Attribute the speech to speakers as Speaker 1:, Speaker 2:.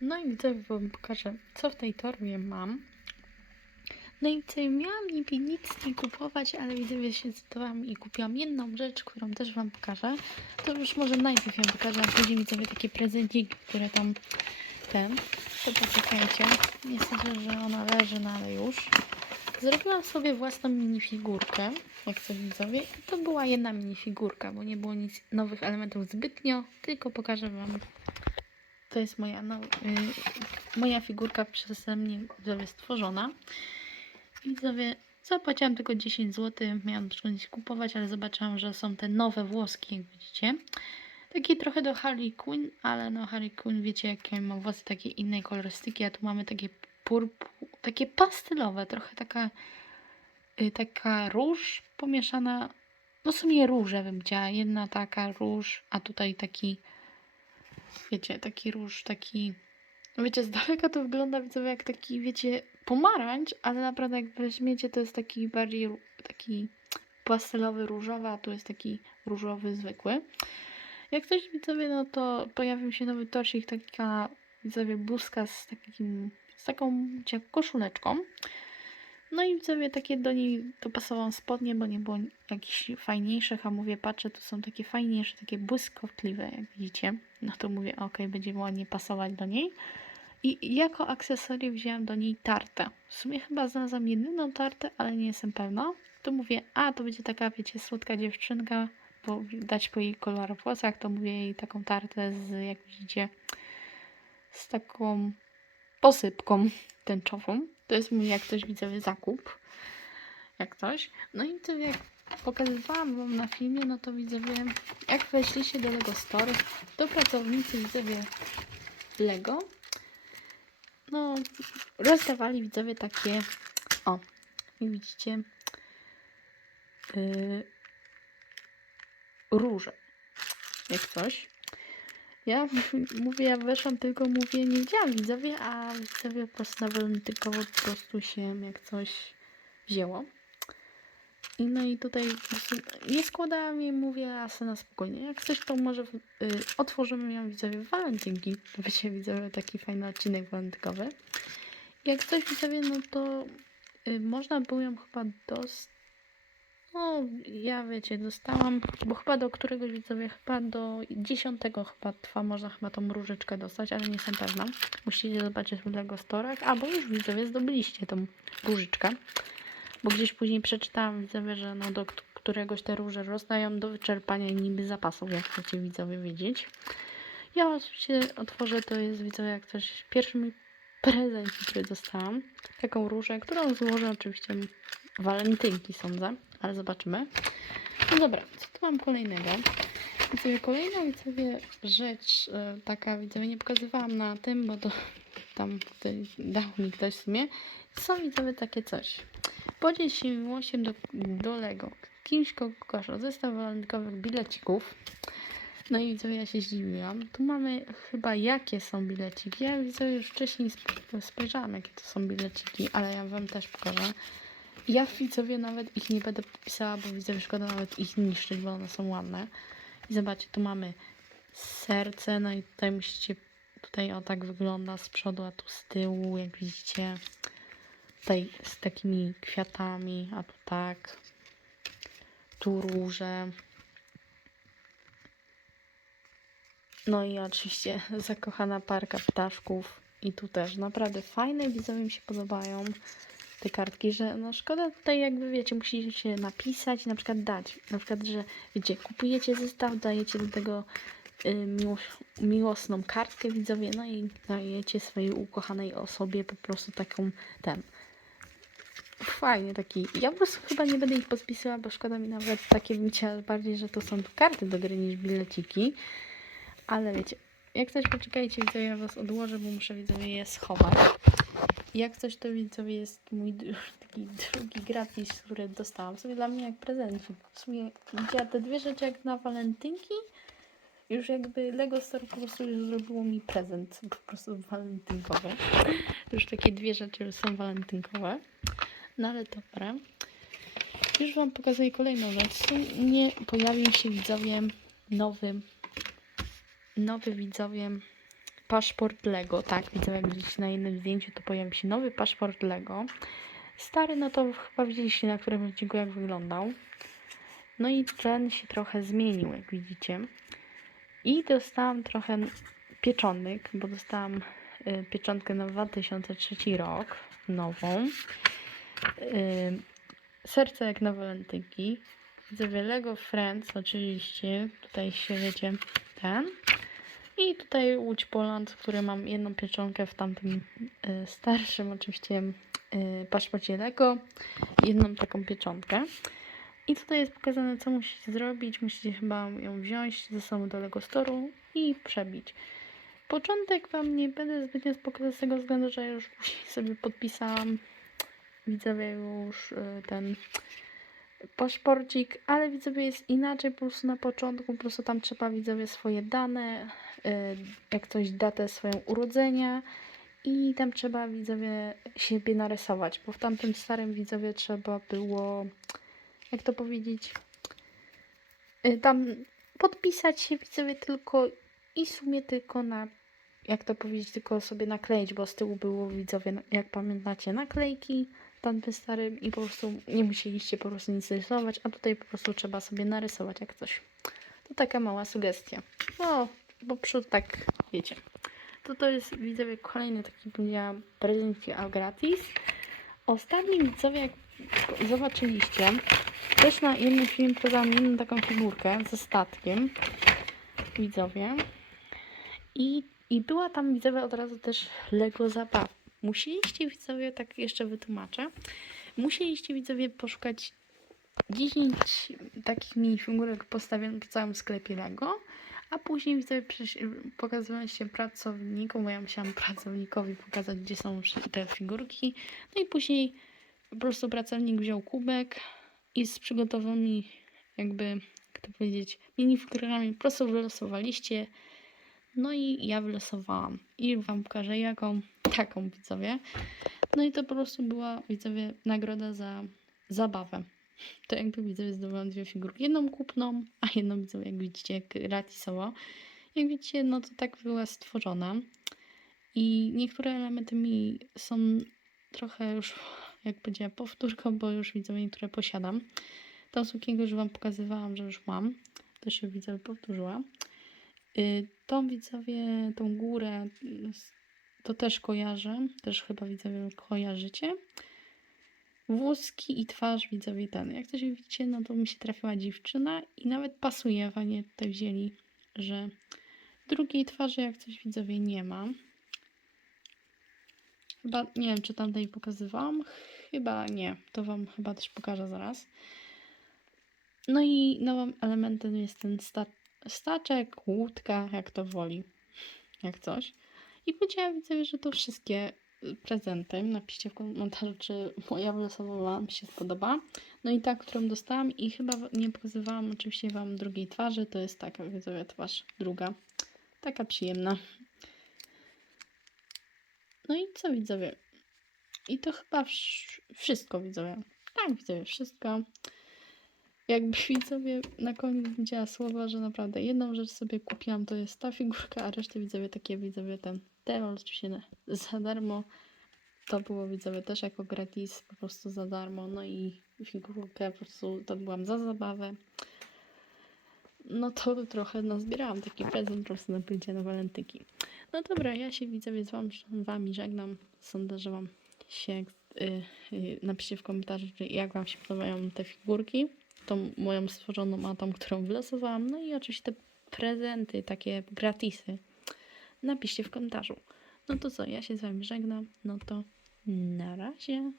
Speaker 1: No i widzowie wam pokażę, co w tej torbie mam. No i co miałam niby nic nie kupować, ale widzowie się zdecydowałam i kupiłam jedną rzecz, którą też wam pokażę. To już może najpierw ją pokażę, a później widzowie takie prezenciki, które tam ten. To poczekajcie. Nie sądzę, że ona leży, no ale już. Zrobiłam sobie własną minifigurkę, jak coś widzowie. I to była jedna minifigurka, bo nie było nic nowych elementów zbytnio, tylko pokażę wam. To jest moja, no, y, moja figurka przeze mnie stworzona. Widzowie, zapłaciłam tylko 10 zł, miałam zacząć kupować, ale zobaczyłam, że są te nowe włoski, jak widzicie. Taki trochę do Harley Quinn, ale no Harley Quinn, wiecie jakie ma włosy takiej innej kolorystyki, a tu mamy takie purpu, takie pastelowe, trochę taka y, taka róż pomieszana, no w sumie róże bym chciała, jedna taka róż, a tutaj taki wiecie, taki róż, taki wiecie, z daleka to wygląda widzowie jak taki, wiecie, pomarańcz, ale naprawdę jak weźmiecie, to jest taki bardziej taki pastelowy, różowy, a tu jest taki różowy, zwykły. Jak coś widzowie, no to pojawił się nowy torsik, taka widzowie bluzka z takim, z taką wiecie, koszuleczką. No i widzowie takie do niej dopasowałam spodnie, bo nie było jakichś fajniejszych, a mówię, patrzę, tu są takie fajniejsze, takie błyskotliwe, jak widzicie. No to mówię, ok, będzie ładnie pasować do niej. I jako akcesory wzięłam do niej tartę. W sumie chyba znalazłam jedyną tartę, ale nie jestem pewna. To mówię, a to będzie taka, wiecie, słodka dziewczynka, bo widać po jej kolor włosach, to mówię jej taką tartę z, jak widzicie, z taką posypką tęczową. To jest mój, jak coś widzowie, zakup. Jak coś. No i to jak pokazywałam wam na filmie, no to widzowie, jak weszliście do Lego Store, to pracownicy widzowie Lego, no, rozdawali widzowie takie, o, widzicie, yy, róże, jak coś. Ja mówię, ja weszłam, tylko mówię, nie widziałam widzowie, a widzowie po prostu na walentynkowo po prostu się jak coś wzięło. I no i tutaj nie składałam jej, mówię, a se na spokojnie. Jak coś, to może y, otworzymy ją widzowie w walentynki. Będzie widzowie taki fajny odcinek walentynkowy. Jak coś widzowie, no to y, można było ją chyba dostać. No, ja wiecie, dostałam, bo chyba do któregoś widzowie, chyba do dziesiątego chyba trwa, można chyba tą różyczkę dostać, ale nie jestem pewna. Musicie zobaczyć w Lego Storach, albo już widzowie zdobyliście tą różyczkę. Bo gdzieś później przeczytałam widzowie, że no do któregoś te róże rozdają do wyczerpania niby zapasów, jak chcecie widzowie wiedzieć. Ja oczywiście otworzę, to jest widzowie jak coś, pierwszy mój prezent, który dostałam. Taką różę, którą złożę oczywiście walentynki sądzę, ale zobaczymy. No dobra, co tu mam kolejnego? Widzowie, kolejna widzowie rzecz e, taka, widzowie, nie pokazywałam na tym, bo to tam tutaj dał mi ktoś w sumie. Są widzowie takie coś. Podziel się miłością do, do Lego. Kimś kogo kochasz. Zestaw walentynkowych bilecików. No i widzowie, ja się zdziwiłam. Tu mamy chyba jakie są bileciki. Ja widzowie już wcześniej sp- spojrzałam jakie to są bileciki, ale ja wam też pokażę. Ja widzowie nawet ich nie będę podpisała, bo widzowie szkoda nawet ich niszczyć, bo one są ładne. I zobaczcie, tu mamy serce, no i tutaj musicie, tutaj o tak wygląda z przodu, a tu z tyłu, jak widzicie. Tutaj z takimi kwiatami, a tu tak. Tu róże. No i oczywiście zakochana parka ptaszków. I tu też naprawdę fajne, widzowie mi się podobają te kartki, że no szkoda tutaj jakby wiecie, musicie napisać, na przykład dać. Na przykład, że wiecie, kupujecie zestaw, dajecie do tego y, miło, miłosną kartkę widzowie, no i dajecie swojej ukochanej osobie po prostu taką ten. Fajnie taki. Ja po prostu chyba nie będę ich podpisała, bo szkoda mi nawet takie chciała bardziej, że to są karty do gry niż bileciki. Ale wiecie, jak coś poczekajcie, widzowie, ja was odłożę, bo muszę widzowie je schować. Jak coś to widzowie jest mój taki drugi gratis, który dostałam sobie dla mnie jak prezencik. W sumie widziała te dwie rzeczy jak na walentynki. Już jakby Lego Store po prostu już zrobiło mi prezent po prostu walentynkowy. Już takie dwie rzeczy są walentynkowe. No ale dobra. Już wam pokazuję kolejną rzecz. Nie pojawił się widzowie nowy nowy widzowie paszport Lego. Tak, widzę, jak widzicie na jednym zdjęciu, to pojawił się nowy paszport Lego. Stary, no to chyba widzieliście na którym odcinku, jak wyglądał. No i ten się trochę zmienił, jak widzicie. I dostałam trochę pieczątek, bo dostałam y, pieczątkę na 2003 rok, nową. Y, serce jak na walentynki. Widzę Lego Friends oczywiście. Tutaj się wiecie ten. I tutaj Łódź Poland, który mam jedną pieczonkę w tamtym y, starszym oczywiście y, paszporcie Lego. Jedną taką pieczątkę. I tutaj jest pokazane, co musicie zrobić. Musicie chyba ją wziąć ze sobą do Lego Store'u i przebić. Początek Wam nie będę zbytnio pokazać z tego względu, że już sobie podpisałam widzowie już y, ten paszporcik, ale widzowie jest inaczej po prostu na początku, po prostu tam trzeba widzowie swoje dane, y, jak coś datę swoją urodzenia i tam trzeba widzowie siebie narysować, bo w tamtym starym widzowie trzeba było, jak to powiedzieć, y, tam podpisać się widzowie tylko i w sumie tylko na, jak to powiedzieć, tylko sobie nakleić, bo z tyłu było widzowie, jak pamiętacie, naklejki tamtym starym i po prostu nie musieliście po prostu nic rysować, a tutaj po prostu trzeba sobie narysować jak coś. To taka mała sugestia. No, bo przód tak, wiecie. To to jest, widzowie, kolejny taki powiedziałam prezent a gratis. Ostatni widzowie, jak zobaczyliście, też na jednym filmie pokazałam jedną taką figurkę ze statkiem. Widzowie. I, I była tam, widzowie, od razu też Lego zabaw. Musieliście, widzowie, tak jeszcze wytłumaczę, musieliście, widzowie, poszukać 10 takich minifigurek postawionych w całym sklepie Lego, a później, widzowie, przysz- pokazywaliście pracownikom, bo ja musiałam pracownikowi pokazać, gdzie są te figurki, no i później po prostu pracownik wziął kubek i z przygotowanymi, jakby, jak to powiedzieć, minifigurkami po prostu wylosowaliście no i ja wylosowałam. I wam pokażę jaką, taką widzowie. No i to po prostu była widzowie nagroda za zabawę. To jakby widzowie zdobyłam dwie figurki. Jedną kupną, a jedną widzowie, jak widzicie, gratisowo. Jak widzicie, no to tak była stworzona. I niektóre elementy mi są trochę już, jak powiedziałam, powtórką, bo już widzowie niektóre posiadam. Tą sukienkę już wam pokazywałam, że już mam. To się widzowie powtórzyła. Y, Tą widzowie, tą górę, s- to też kojarzę, też chyba widzowie kojarzycie. Włoski i twarz widzowie ten. Jak coś widzicie, no to mi się trafiła dziewczyna i nawet pasuje, fajnie tutaj wzięli, że drugiej twarzy jak coś widzowie nie ma. Chyba, nie wiem czy tamtej pokazywałam, chyba nie, to wam chyba też pokażę zaraz. No i nowym elementem jest ten sta staczek, łódka, jak to woli, jak coś. I powiedziałam widzowie, że to wszystkie y, prezenty. Napiszcie w komentarzu, czy moja wylosowa Wam się spodoba. No i ta, którą dostałam i chyba nie pokazywałam oczywiście Wam drugiej twarzy, to jest taka widzowie twarz druga. Taka przyjemna. No i co widzowie? I to chyba wsz- wszystko widzowie. Tak widzowie, wszystko jakby widzowie na koniec widziała słowa, że naprawdę jedną rzecz sobie kupiłam, to jest ta figurka, a resztę widzowie takie widzowie ten terror oczywiście na- za darmo. To było widzowie też jako gratis, po prostu za darmo. No i figurkę po prostu to byłam za zabawę. No to trochę nazbierałam taki prezent po prostu na bycie na walentynki. No dobra, ja się widzowie z wam, wami żegnam. Sądzę, że wam się y, y, napiszcie w komentarzu, jak wam się podobają te figurki tą moją stworzoną, a tą, którą wylosowałam. No i oczywiście te prezenty, takie gratisy. Napiszcie w komentarzu. No to co, ja się z Wami żegnam. No to na razie.